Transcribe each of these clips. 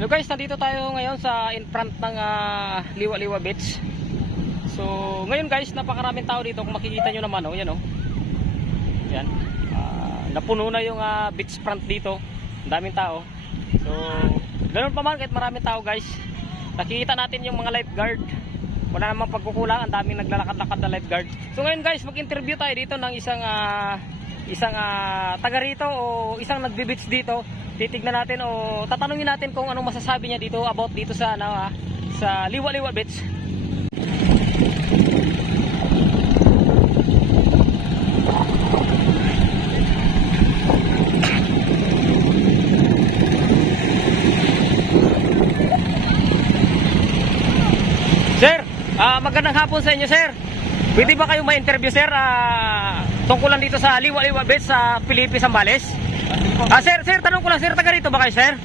Hello guys, nandito tayo ngayon sa in front ng ah, Liwa-Liwa Beach. So, ngayon guys, napakaraming tao dito. Kung makikita nyo naman, oh, yan oh. Yan. Ah, napuno na yung ah, beach front dito. Ang daming tao. So, ganun pa man kahit maraming tao guys. Nakikita natin yung mga lifeguard. Wala namang pagkukulang, ang daming naglalakad-lakad na lifeguard. So ngayon guys, mag-interview tayo dito ng isang ah, isang ah, taga rito o isang nagbi-beach dito. Titignan natin o tatanungin natin kung anong masasabi niya dito about dito sa ano ah, sa Liwa-Liwa Beach. Sir, ah, magandang hapon sa inyo, sir. Pwede ba kayo ma-interview, sir, ah, tungkulan dito sa Liwa-Liwa Beach sa Pilipi, Zambales? Ah, sir, sir, tanong ko lang, sir, taga rito ba kayo, sir?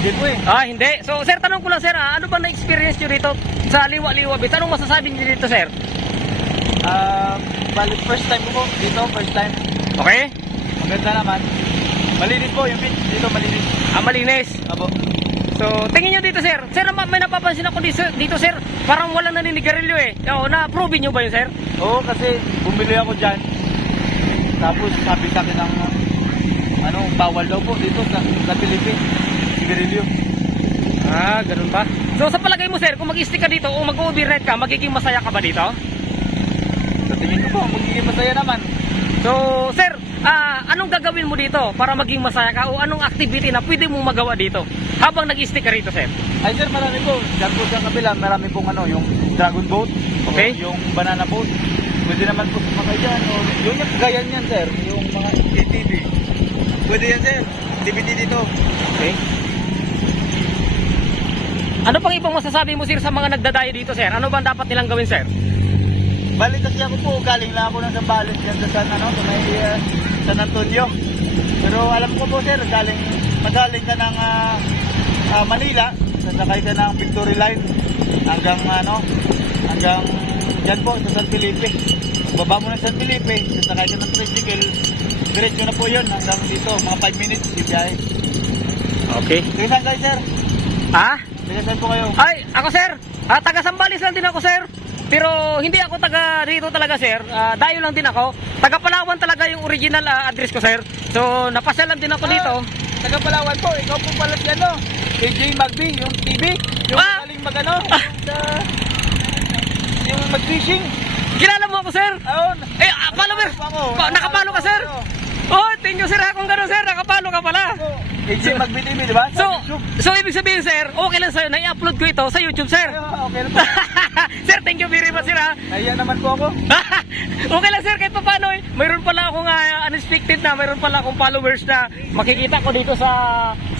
Hindi po eh. Ah, hindi. So, sir, tanong ko lang, sir, ah, ano ba na-experience nyo dito sa Liwa-Liwa Beach? Anong masasabi nyo dito, sir? Ah, bali first time ko po dito, first time. Okay? Maganda naman. Malinis po yung beach dito, malinis. Ah, malinis. Abo. So, tingin nyo dito, sir. Sir, ma- may napapansin ako dito, dito sir. Parang walang naninigarilyo eh. Oo, na-prove nyo ba yun, sir? Oo, kasi bumili ako dyan. Tapos sabi sa akin ng ano, bawal daw po dito sa, sa Philippines. Sigarilyo. Ah, ganun ba? So, sa palagay mo, sir, kung mag-stick ka dito o mag-overnight ka, magiging masaya ka ba dito? Sa tingin ko po, magiging masaya naman. So, sir, ah, anong gagawin mo dito para maging masaya ka o anong activity na pwede mong magawa dito habang nag-stick ka rito, sir? Ay sir, marami po. Diyan po sa kabila, marami pong ano, yung dragon boat. Okay. Yung banana boat. Pwede naman po sumakay dyan. O yung naggayan yan sir, yung mga ATV. Pwede yan sir. DVD dito. Okay. Ano pang ibang masasabi mo, sir, sa mga nagdadayo dito, sir? Ano ba ang dapat nilang gawin, sir? Balik kasi ako po, galing lang ako ng Zambales dyan sa San, ano, sa may uh, San Antonio. Pero alam ko po sir, galing, magaling ka ng ah, ah, Manila, sasakay ka ng Victory Line hanggang ano, hanggang dyan po sa San Felipe. Baba mo ng San Felipe, sasakay ka ng tricycle, diretso na po yun hanggang dito, mga 5 minutes, di biyahe. Okay. Sige saan kayo sir? Ah? Sige saan po kayo? Ay, ako, sir. Ah, taga Sambales lang din ako, sir. Pero hindi ako taga rito talaga, sir. Ah, dayo lang din ako. Taga Palawan talaga yung original ah, address ko, sir. So, napasya lang din ako dito. Taga Palawan po, ikaw po pala si ano, AJ Magby, yung TV, yung Ah! magaling mag ano, yung sa, yung mag-fishing. Kilala mo ako, sir? Ayun. Eh, ah, follower. Ako. Pa- nakapalo ka, sir? Oh, thank you, sir. Kung gano'n, sir, nakapalo ka pala. Ako, AJ Magby TV, di ba? So, so ibig sabihin, sir, okay lang sa'yo na i-upload ko ito sa YouTube, sir. Okay na po. sir, thank you very much, sir, ha. Nahiya naman po ako. okay lang, sir, kahit pa paano, eh. Mayroon pala akong ah, unexpected na, mayroon pala akong followers na makikita ko dito sa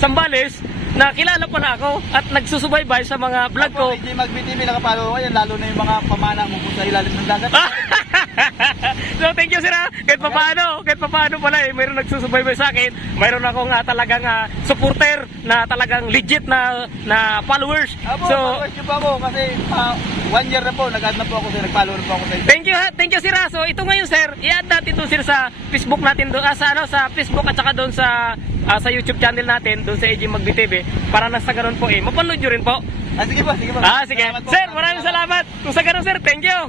Sambales na kilala pala ako at nagsusubaybay sa mga vlog ko. Ako, AJ Magby TV, nakapalo ko yan, lalo na yung mga pamana mo sa ilalim ng dagat. so thank you sir ha. Kahit pa paano, kahit pa paano pala eh, mayroon nagsusubaybay sa akin. Mayroon akong ah, talagang ah, supporter na talagang legit na na followers. Abo, So followers niyo po ako kasi ah, one year na po, nag-add na po ako sir, nag-follow na po ako sa inyo. Thank you, ha. thank you sir. So ito ngayon sir, i-add natin to sir sa Facebook natin doon ah, sa ano sa Facebook at saka doon sa ah, sa YouTube channel natin doon sa AJ Magbi TV para na sa ganun po eh. Mapanood nyo rin po. Ah, sige po, sige po. Ah, sige. Salamat po. Sir, maraming salamat. Kung sa ganun sir, thank you.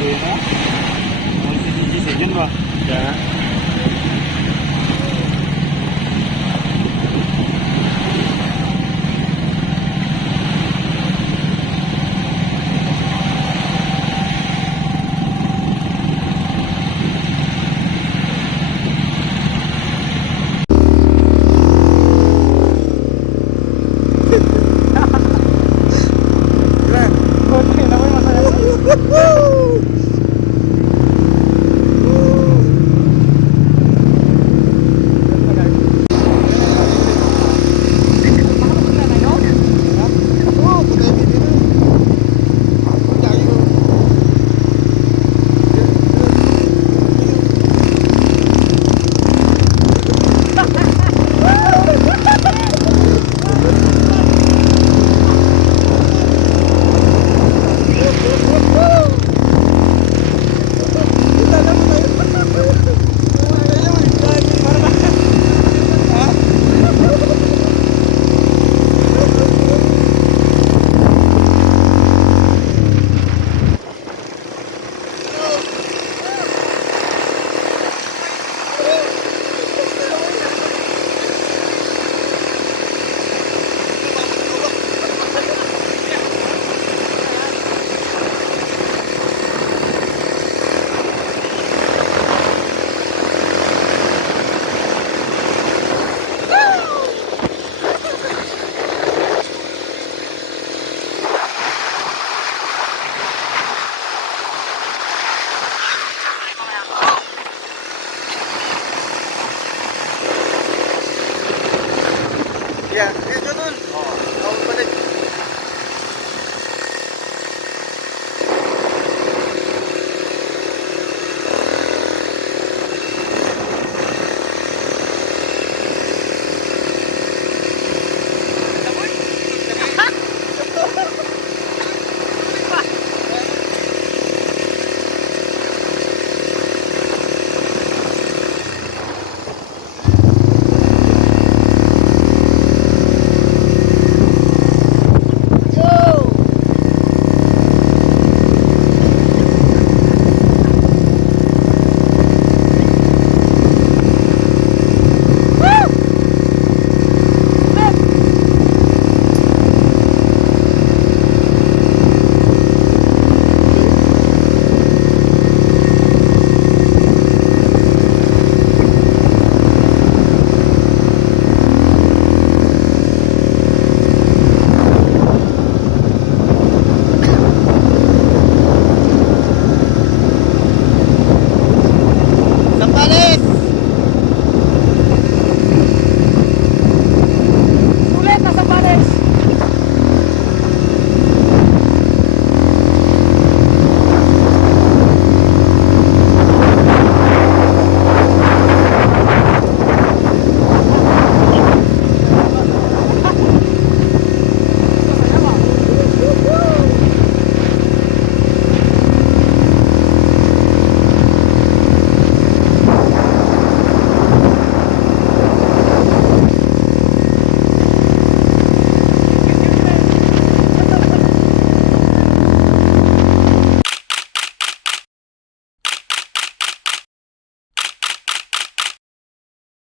Delikado yan